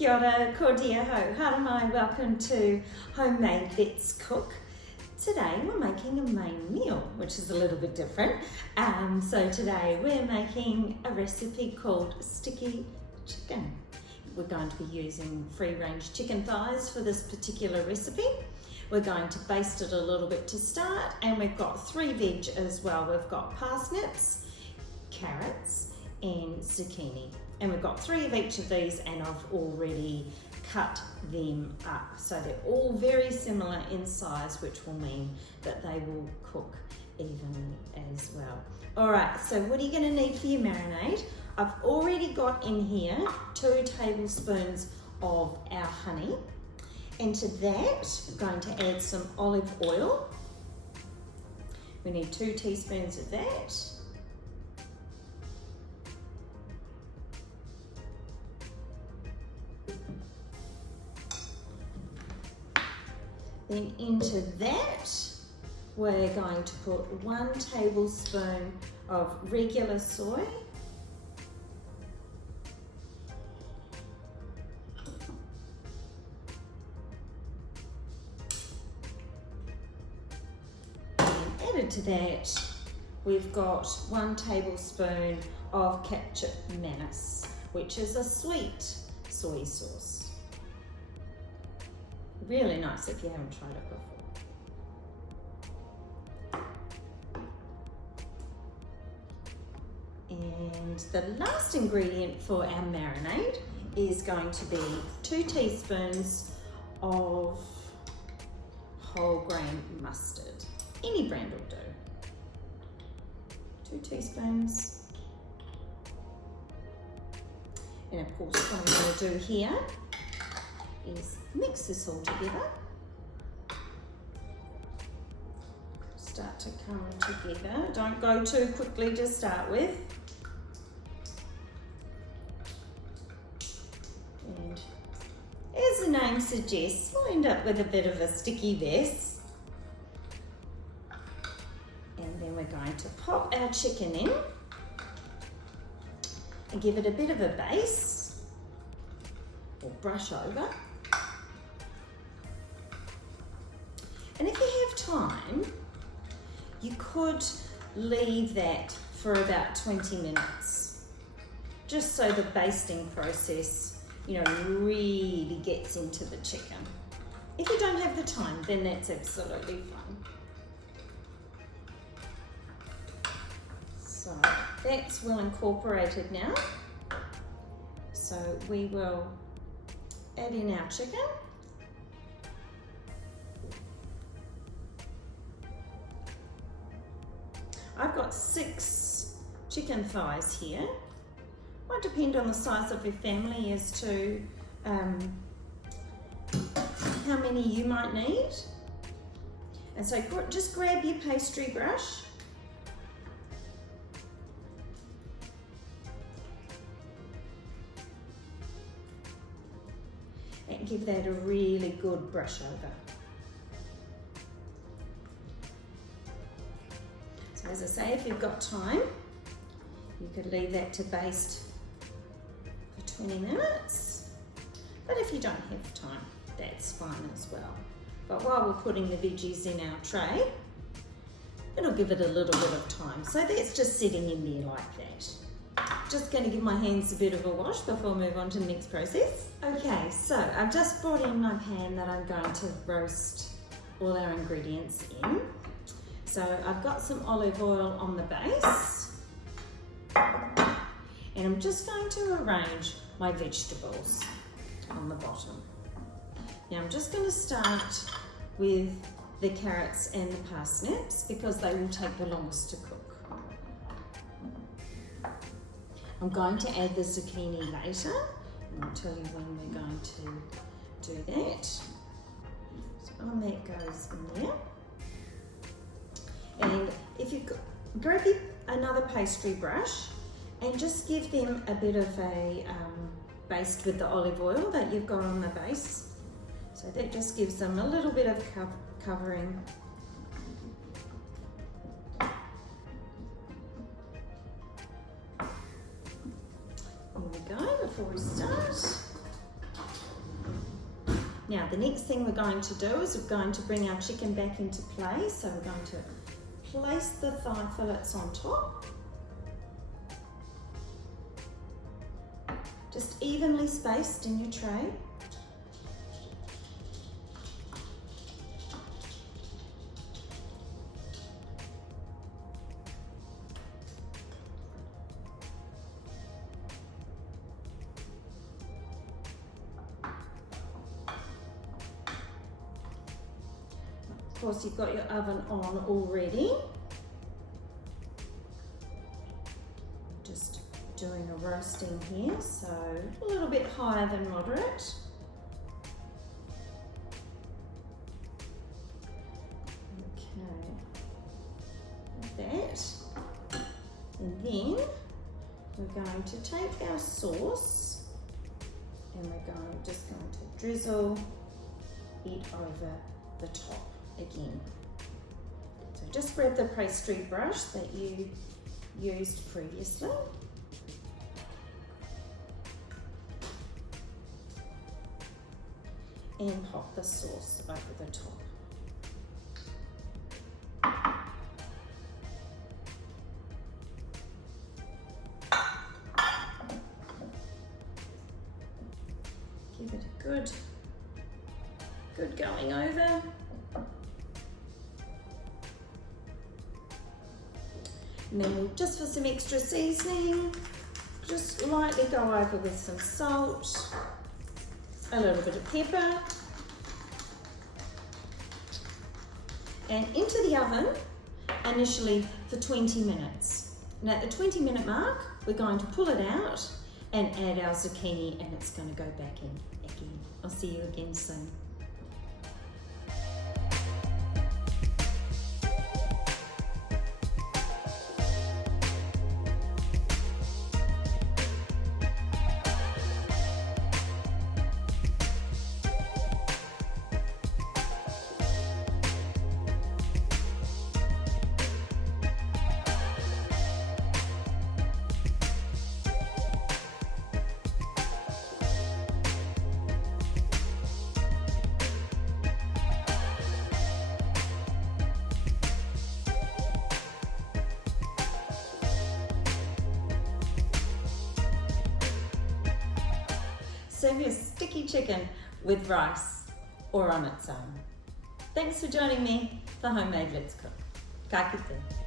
Kia ora, ko dia ho, haramai, welcome to Homemade Let's Cook. Today we're making a main meal, which is a little bit different. So today we're making a recipe called sticky chicken. We're going to be using free-range chicken thighs for this particular recipe. We're going to baste it a little bit to start, and we've got 3 veg as well. We've got parsnips, carrots and zucchini. And we've got 3 of each of these, and I've already cut them up. So they're all very similar in size, which will mean that they will cook evenly as well. All right, so what are you gonna need for your marinade? I've already got in here 2 tablespoons of our honey. And to that, I'm going to add some olive oil. We need 2 teaspoons of that. Then into that, we're going to put 1 tablespoon of regular soy. And added to that, we've got 1 tablespoon of ketchup manis, which is a sweet soy sauce. Really nice if you haven't tried it before. And the last ingredient for our marinade is going to be 2 teaspoons of whole grain mustard. Any brand will do. 2 teaspoons. And of course what I'm going to do here is mix this all together. Start to come together. Don't go too quickly to start with. And as the name suggests, we'll end up with a bit of a sticky mess. And then we're going to pop our chicken in and give it a bit of a base or brush over. And if you have time, you could leave that for about 20 minutes, just so the basting process, really gets into the chicken. If you don't have the time, then that's absolutely fine. So that's well incorporated now. So we will add in our chicken. I've got 6 chicken thighs here. Might depend on the size of your family as to how many you might need. And so just grab your pastry brush and give that a really good brush over. As I say, if you've got time, you could leave that to baste for 20 minutes. But if you don't have time, that's fine as well. But while we're putting the veggies in our tray, it'll give it a little bit of time. So that's just sitting in there like that. Just going to give my hands a bit of a wash before I move on to the next process. Okay, so I've just brought in my pan that I'm going to roast all our ingredients in. So I've got some olive oil on the base, and I'm just going to arrange my vegetables on the bottom. Now I'm just going to start with the carrots and the parsnips because they will take the longest to cook. I'm going to add the zucchini later, and I'll tell you when we're going to do that. So on that goes in there. And if you grab another pastry brush and just give them a bit of a baste with the olive oil that you've got on the base. So that just gives them a little bit of covering. Here we go, before we start. Now the next thing we're going to do is we're going to bring our chicken back into place. So we're going to place the thigh fillets on top. Just evenly spaced in your tray. Of course, you've got your oven on already. Just doing a roasting here, so a little bit higher than moderate. Okay, like that. And then we're going to take our sauce and we're just going to drizzle it over the top again. So just grab the pastry brush that you used previously. And pop the sauce over the top. Give it a good going over. And then just for some extra seasoning, just lightly go over with some salt, a little bit of pepper, and into the oven initially for 20 minutes. And at the 20-minute mark, we're going to pull it out and add our zucchini, and it's going to go back in again. I'll see you again soon. Serve your sticky chicken with rice or on its own. Thanks for joining me for Homemade Let's Cook. Ka kite.